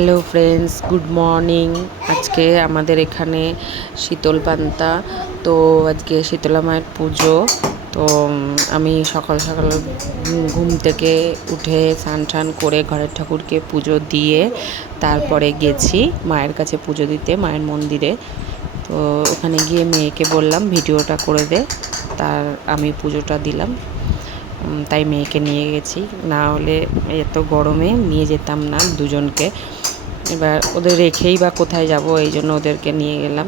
Hello friends, good morning. আজকে আমাদের এখানে শীতল পান্তা। তো আজকে শীতলা মায়ের পুজো। তো আমি সকাল সকাল ঘুম থেকে উঠে স্নান টান করে ঘরের ঠাকুরকে পুজো দিয়ে তারপরে গেছি মায়ের কাছে পুজো দিতে, মায়ের মন্দিরে। তো ওখানে গিয়ে মেয়েকে বললাম ভিডিওটা করে দে, তার আমি পুজোটা দিলাম। তাই মেয়েকে নিয়ে গেছি, না হলে এত গরমে নিয়ে যেতাম না দুজনকে। এবার ওদের রেখেই বা কোথায় যাব, এই জন্য ওদেরকে নিয়ে গেলাম।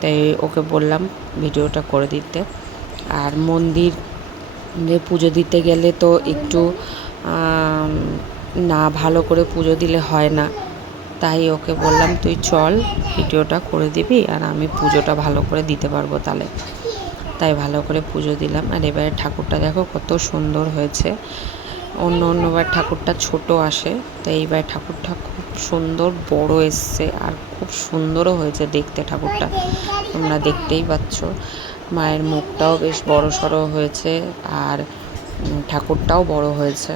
তাই ওকে বললাম ভিডিওটা করে দিতে। আর মন্দিরে পুজো দিতে গেলে তো একটু না ভালো করে পুজো দিলে হয় না। তাই ওকে বললাম তুই চল, ভিডিওটা করে দিবি আর আমি পুজোটা ভালো করে দিতে পারবো তাহলে। তাই ভালো করে পুজো দিলাম। আর এবারে ঠাকুরটা দেখো কত সুন্দর হয়েছে। অন্যবার ঠাকুরটা ছোট আসে, তো এইবার ঠাকুরটা খুব সুন্দর বড় এসছে আর খুব সুন্দরও হয়েছে দেখতে ঠাকুরটা। তোমরা দেখতেই পাচ্ছ মায়ের মুখটাও বেশ বড় সড়ো হয়েছে আর ঠাকুরটাও বড় হয়েছে।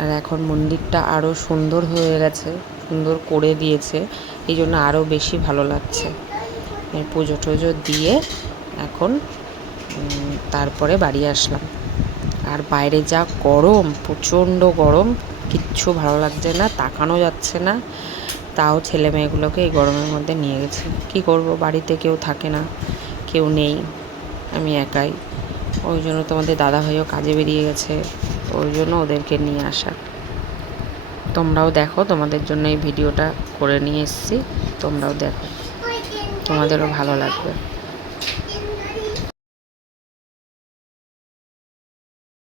আর এখন মন্দিরটা আরও সুন্দর হয়ে গেছে, সুন্দর করে দিয়েছে, এই জন্য আরও বেশি ভালো লাগছে। পুজো টুজো দিয়ে এখন তারপরে বাড়ি আসলাম। আর বাইরে যা গরম, প্রচণ্ড গরম, কিচ্ছু ভালো লাগছে না, তাকানো যাচ্ছে না। তাও ছেলে মেয়েগুলোকে এই গরমের মধ্যে নিয়ে গেছি। কি করব, বাড়িতে কেউ থাকে না, কেউ নেই, আমি একাই। ওই জন্য তোমাদের দাদাভাইও কাজে বেরিয়ে গেছে, ওই জন্য ওদেরকে নিয়ে আসা। তোমরাও দেখো, তোমাদের জন্য এই ভিডিওটা করে নিয়ে এসেছি, তোমরাও দেখো, তোমাদেরও ভালো লাগবে।